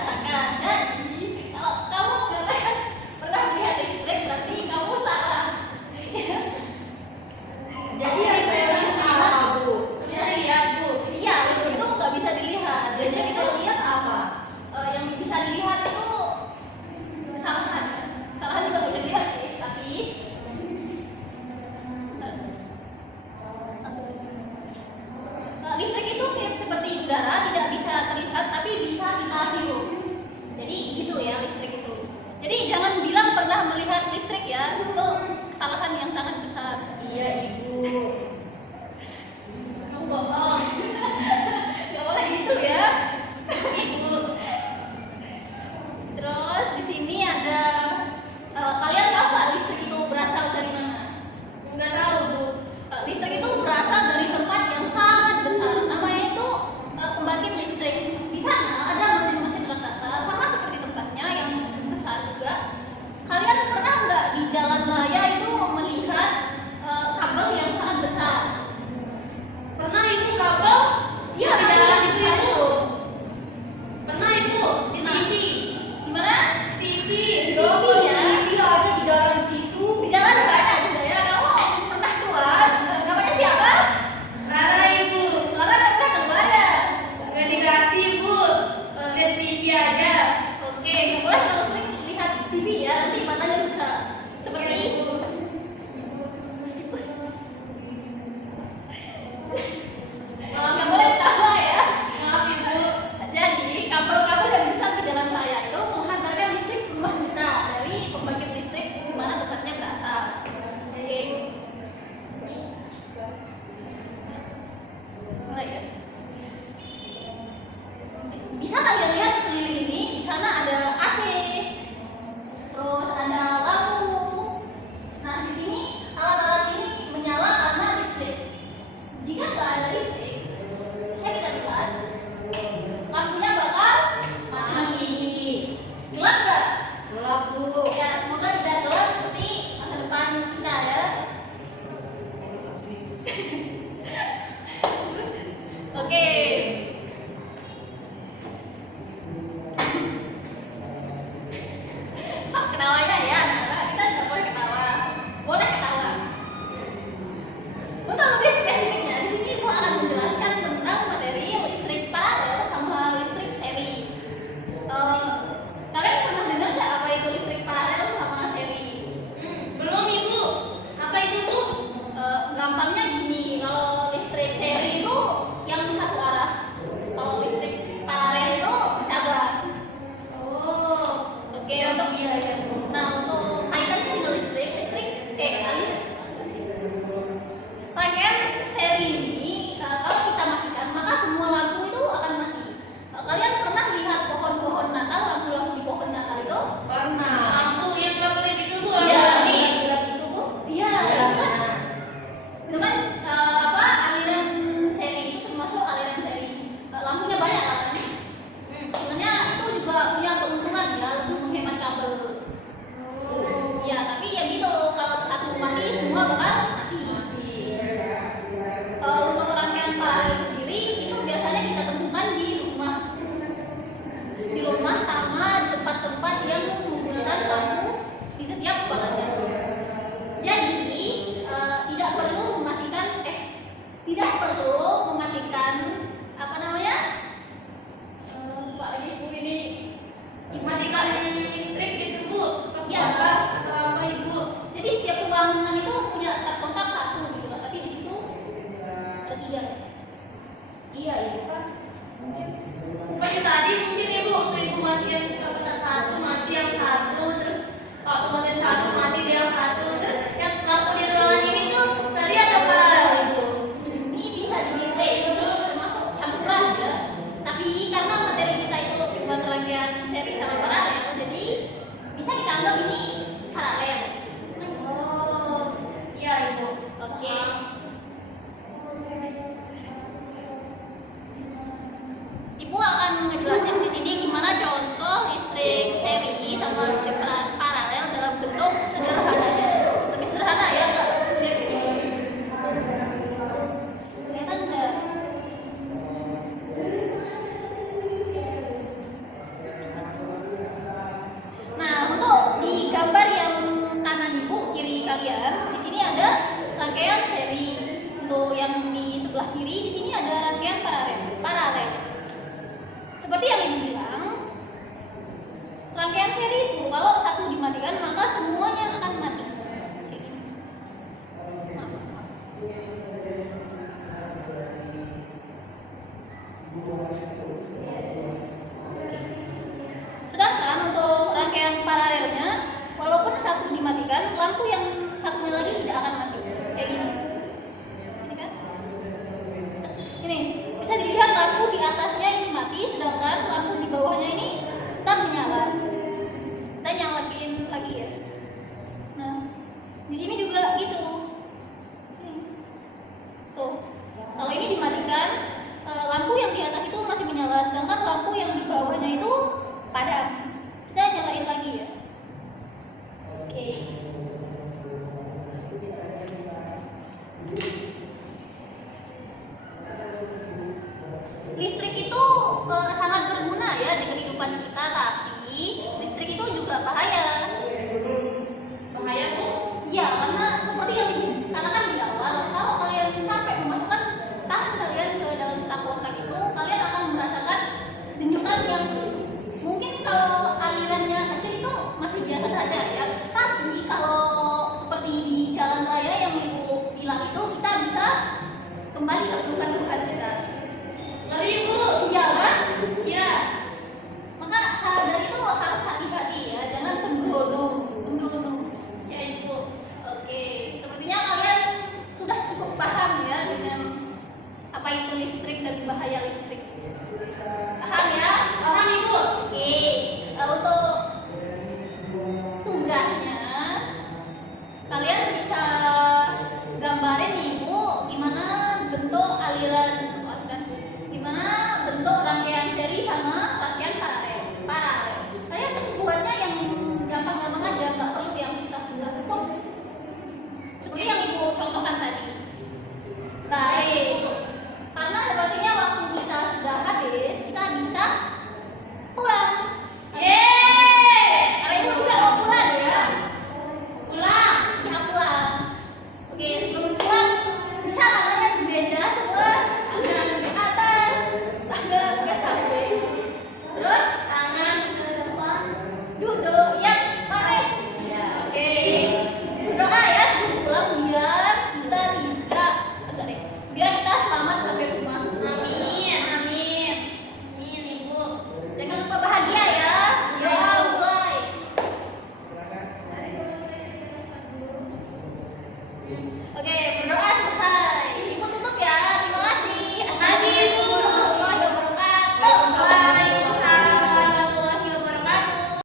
dirasakan. Jadi kalau kamu mengatakan pernah melihat listrik berarti kamu salah. Jadi yang saya lihat apa, Bu? Bisa dilihat, Bu. Iya, listrik itu nggak bisa dilihat. Jadi yang saya lihat apa? Yang bisa dilihat itu kesalahan. Kesalahan juga bisa dilihat sih, tapi listrik itu mirip seperti udara, tidak bisa terlihat tapi bisa kita hirup. Jadi gitu ya listrik itu. Jadi jangan bilang pernah melihat listrik ya, itu kesalahan yang sangat besar. Iya, Ibu. Kamu bohong. Gak boleh gitu ya, Ibu. Terus di sini ada kalian tahu nggak listrik itu berasal dari mana? Nggak tahu, Bu. Listrik itu berasal dari tempat yang sangat besar. Namanya itu pembangkit listrik. Di sana ada mesin-mesin raksasa sama seperti tempatnya yang besar juga. Kalian pernah nggak di jalan raya itu melihat kabel yang sangat besar? Pernah, Ibu, kabel? Iya, Di jalan kabel itu, besar Ibu. itu. Pernah, Ibu, di Nah, TV. Gimana? Di TV. TV ya. TV ada di jalan situ. Di jalan banyak juga ya. Kamu pernah keluar? Namanya siapa? Rara, Ibu. Lara nggak pernah keluar ya? Nggak dikasih, Bu. Lihat TV aja. Oke, nggak boleh kalau sering lihat TV ya, nanti matanya rusak. Seperti itu. Nggak boleh ketawa ya. Maaf, Ibu. Jadi, kabel-kabel yang besar di jalan raya itu menghantarkan listrik ke rumah kita dari pembangkit listrik di mana tempatnya berasal. Oke. Mulai ya. Bisa kalian lihat sekeliling ini, di sana ada AC, terus ada lampu. Nah, di sini alat-alat ini menyala karena listrik. Jika nggak ada listrik, bisa kita lihat lampunya bakal mati. Gelap nggak? Gelap, Bu. Ya, semoga tidak gelap seperti masa depan kita ya. Oke. Ketawanya ya, anak-anak, kita tidak boleh ketawa. Boleh ketawa. Untuk lebih spesifiknya, di sini Ibu akan menjelaskan tentang materi listrik paralel sama listrik seri. Kalian pernah dengar nggak apa itu listrik paralel sama seri? Belum, Ibu. Apa itu, Bu? Gampangnya gini, kalau listrik seri itu yang satu arah, kalau listrik paralel itu bercabang. Oh. Oke, untuk Iya, iya. nah untuk kaitannya dengan rangkaian seri ini kalau kita matikan maka semua lampu itu akan mati. Kalian pernah lihat pohon-pohon Natal, lampu-lampu di pohon Natal itu? Pernah. Lampu yang gelap-gelap itu, Bu. Iya, Ini. gelap itu Bu. Iya, itu kan aliran seri itu termasuk aliran seri. Lampunya banyak kan? Sebenarnya itu juga punya keuntungan ya, lebih menghemat kabel. Ya, tapi ya gitu, kalau satu mati semua bakal mati. Untuk rangkaian paralel sendiri itu biasanya kita temukan di rumah sama di tempat-tempat yang menggunakan lampu di setiap ruangannya. Jadi tidak perlu mematikan apa namanya? Pak Ibu ini Matikan listrik gitu, Bu. Seperti ya. apa, Ibu? Jadi setiap ruangan itu punya start kontak satu gitu loh, tapi di situ ada 3. Iya, Ibu kan. Mungkin seperti tadi mungkin, Ibu, waktu Ibu mati yang start kontak satu, mati yang satu, terus waktu mati yang satu sebelah kiri di sini ada rangkaian paralel. Seperti yang Ibu bilang, rangkaian seri itu kalau satu dimatikan maka semuanya akan mati. Kayak gini. Sedangkan untuk rangkaian paralelnya, walaupun satu dimatikan, lampu yang satunya lagi tidak akan mati. Kayak gini. Sini kan? Ini bisa dilihat lampu di atasnya ini mati, sedangkan lampu di bawahnya ini tetap menyala. Kita nyalain lagi ya. Nah, di sini juga gitu. Sini. Tuh, kalau ini dimatikan, lampu yang di atas itu masih menyala, sedangkan lampu yang di bawahnya itu padam. Kita nyalain lagi ya. Oke. Listrik itu sangat berguna ya di kehidupan kita, tapi listrik itu juga bahaya. Bahaya tuh. Iya, karena seperti yang dikatakan di awal, kalau kalian sampai memasukkan tangan kalian ke dalam staf kontak itu, kalian akan merasakan denyutan yang mungkin kalau alirannya kecil itu masih biasa saja ya. Tapi kalau seperti di jalan raya yang Ibu bilang itu, kita bisa kembali ke pelukan Tuhan kita. Ngeri, Bu. Iya kan? Iya. Maka hal dari itu harus hati-hati ya, jangan sembrono. Ya, Ibu. Oke, sepertinya kalian sudah cukup paham ya dengan apa itu listrik dan bahaya listrik. Paham ya? Paham, Ibu. Oke, untuk tugas